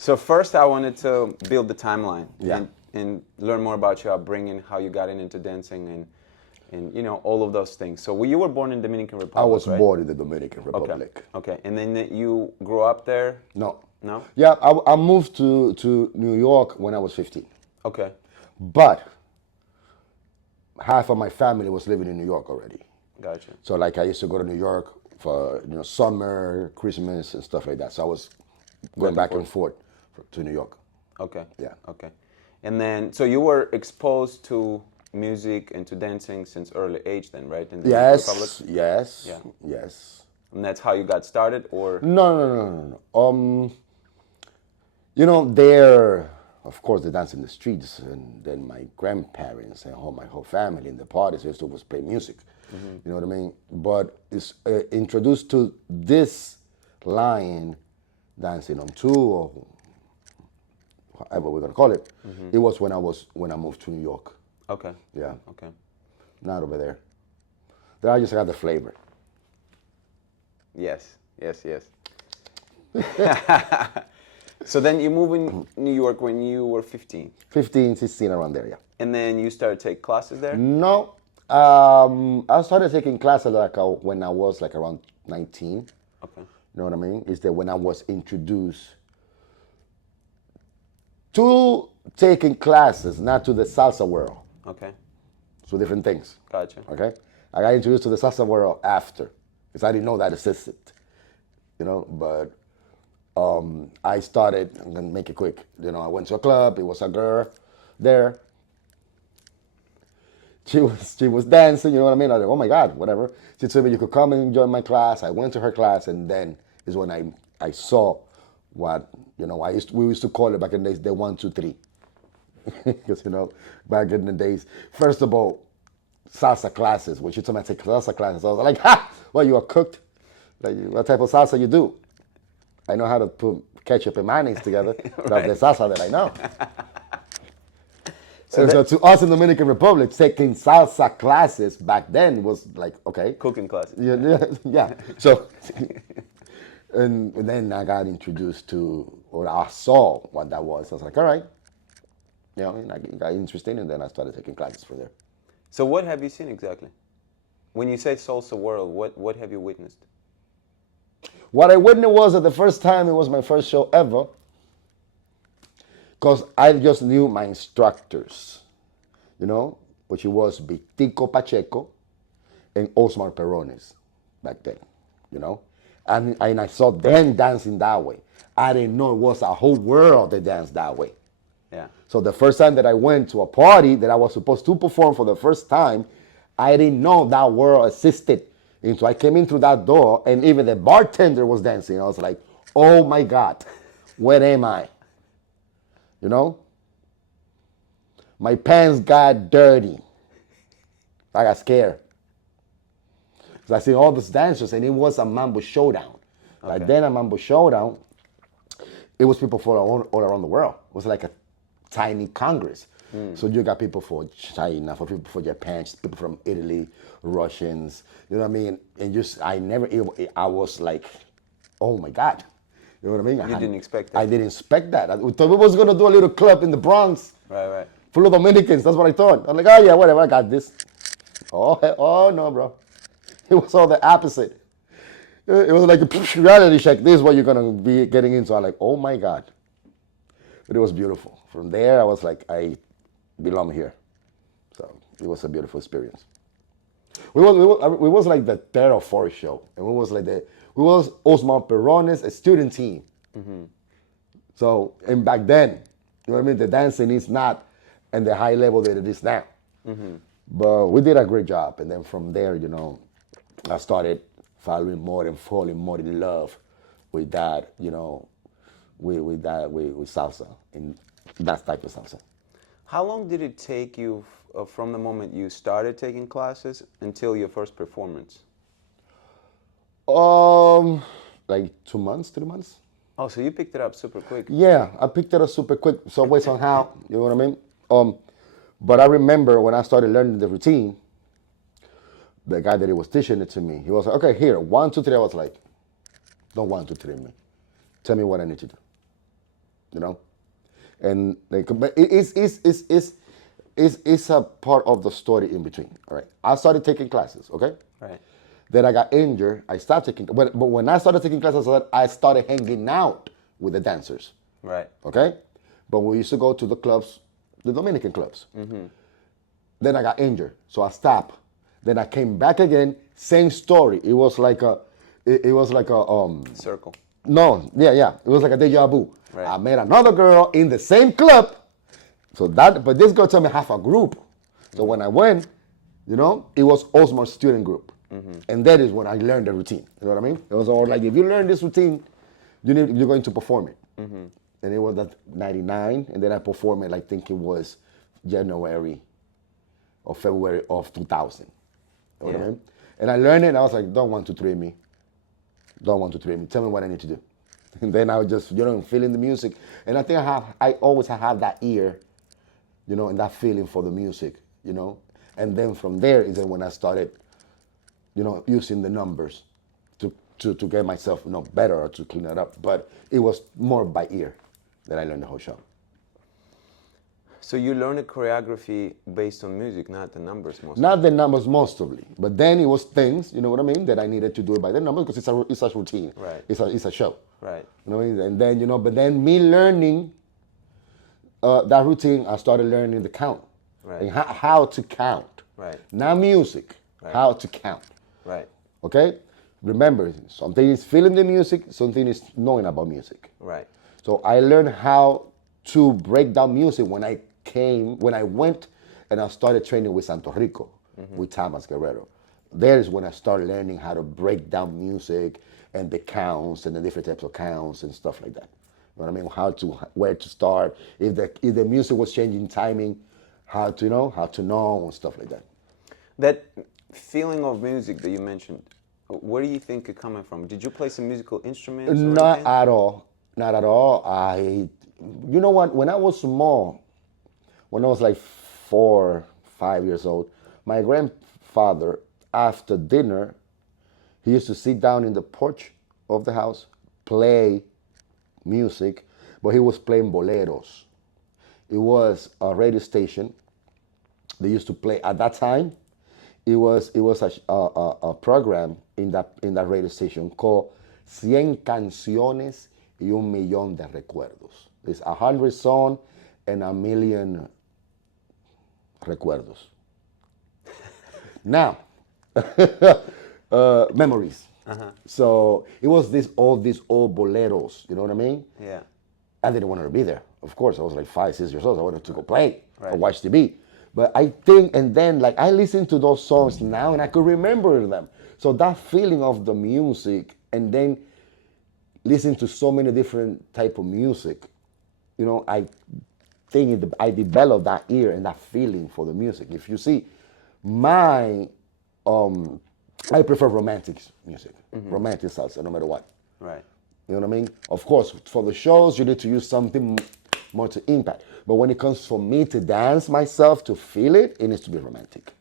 So first, I wanted to build the timeline Yeah. and learn more about your upbringing, how you got into dancing, and all of those things. So you were born in Dominican I Republic, was right? born in the Dominican Okay. Republic. Okay. And then you grew up there? No. No? Yeah, I moved to New York when I was 15. Okay. But half of my family was living in New York already. Gotcha. So like I used to go to New York for summer, Christmas, and stuff like that. So I was going back and forth to New York. Okay. Yeah. Okay. And then, so you were exposed to music and to dancing since early age then, right? In the Dominican Republic? Yes. Yeah. Yes. And that's how you got started, or? No. There, of course, they dance in the streets, and then my grandparents and my whole family in the parties used to always play music. You know what I mean? But it's introduced to this line, dancing on two or whatever we're gonna call it. It was when I moved to New York. Okay. Yeah, Okay. not over there. There I just got the flavor. Yes. Yes. Yes. So then you moved in New York when you were 15, 15, 16, around there, yeah. and then you started to take classes there. No, I started taking classes when I was like around 19. Okay. You know what I mean? Is that when I was introduced to taking classes, not to the salsa world. Okay. So different things. Gotcha. Okay? I got introduced to the salsa world after, because I didn't know that existed. But I started, I'm gonna make it quick. I went to a club, it was a girl there. She was dancing, you know what I mean? I was like, oh my God, whatever. She told me you could come and join my class. I went to her class, and then is when I saw what, we used to call it back in the days, the 1, 2, 3. Because, back in the days, first of all, salsa classes. When she told me I take salsa classes, I was like, ha! Well, you are cooked. Like, what type of salsa you do? I know how to put ketchup and mayonnaise together. Right. That's the salsa that I know. So to us in the Dominican Republic, taking salsa classes back then was like, okay. Cooking classes. Yeah. So, and then I got introduced to, or I saw what that was. I was like, all right. I got interested, and then I started taking classes from there. So what have you seen exactly? When you say salsa world, what have you witnessed? What I witnessed was that the first time, it was my first show ever, because I just knew my instructors, which was Vitico Pacheco and Osmar Perrones back then, and I saw them dancing that way. I didn't know it was a whole world that danced that way. Yeah. So the first time that I went to a party that I was supposed to perform for the first time, I didn't know that world existed. And so I came in through that door, and even the bartender was dancing. I was like, oh my God, where am I? My pants got dirty. I got scared. So I seen all these dancers, and it was a mambo showdown. Okay. Like then a mambo showdown, it was people from all around the world. It was like a tiny congress. So you got people for China, for people for Japan, people from Italy, Russians, you know what I mean? And I was like, oh my God. You know what I mean? You didn't expect that. I didn't expect that. I thought we was going to do a little club in the Bronx. Right. Full of Dominicans, that's what I thought. I'm like, oh yeah, whatever, I got this. Oh no, bro. It was all the opposite. It was like a reality check. This is what you're going to be getting into. I'm like, oh my God. But it was beautiful. From there, I was like, I belong here. So it was a beautiful experience. We was like the third or fourth show. And we was Osmar Perrones, student team. Mm-hmm. So, and back then, you know what I mean? The dancing is not at the high level that it is now. Mm-hmm. But we did a great job. And then from there, I started following more and falling more in love with that, with salsa and that type of salsa. How long did it take you from the moment you started taking classes until your first performance? Like 2 months, 3 months. Oh, so you picked it up super quick. Yeah, I picked it up super quick. So based on how, you know what I mean? But I remember when I started learning the routine, the guy that he was teaching it to me, he was like, okay, here, 1, 2, 3. I was like, don't 1, 2, 3 me. Tell me what I need to do. you know. And like, but it's a part of the story in between. All right, I started taking classes. Okay, Right. then I got injured. I stopped taking. But when I started taking classes, I started hanging out with the dancers. Right. Okay, but we used to go to the clubs, the Dominican clubs. Then I got injured, so I stopped. Then I came back again. Same story. It was like a, it was like a Circle. No, yeah. It was like a deja vu. Right. I met another girl in the same club. So that, but this girl told me half a group. So when I went, you know, it was Osmar's student group. And that is when I learned the routine. You know what I mean? It was all like, if you learn this routine, you're going to perform it. And it was that 99, and then I performed it, I think it was January or February of 2000. You know what I mean? And I learned it, and I was like, don't want to train me. Don't want to train me. Tell me what I need to do. And then I was just, feeling the music. And I think I always have that ear, and that feeling for the music, And then from there is then when I started, using the numbers to get myself, better or to clean it up. But it was more by ear that I learned the whole show. So you learned a choreography based on music, not the numbers mostly. Not the numbers mostly, but then it was things, you know what I mean, that I needed to do it by the numbers because it's a routine. Right. It's a show. Right. You know what I mean? And then, but then me learning that routine, I started learning the count. Right. And how to count. Right. Not music, Right. how to count. Right. Okay? Remember, something is feeling the music, something is knowing about music. Right. So I learned how to break down music when I went and I started training with Santo Rico, with Thomas Guerrero. There is when I started learning how to break down music and the counts and the different types of counts and stuff like that. You know what I mean? Where to start, if the music was changing timing, how to know and stuff like that. That feeling of music that you mentioned, where do you think it coming from? Did you play some musical instruments? Not at all. Not at all. You know what? When I was small, when I was like 4, 5 years old, my grandfather, after dinner, he used to sit down in the porch of the house, play music, but he was playing boleros. It was a radio station. They used to play at that time. It was a program in that radio station called 100 canciones y un millón de recuerdos. It's 100 songs and a million recuerdos. Now, memories. So it was these old boleros. You know what I mean? Yeah. I didn't want to be there. Of course, I was like 5, 6 years old. I wanted to go play or Right. watch TV. But I think, and then I listen to those songs now and I could remember them. So that feeling of the music and then listen to so many different type of music, I think I developed that ear and that feeling for the music. If you see, I prefer romantic music, romantic salsa, no matter what. Right. You know what I mean? Of course, for the shows, you need to use something more to impact. But when it comes for me to dance myself, to feel it, it needs to be romantic.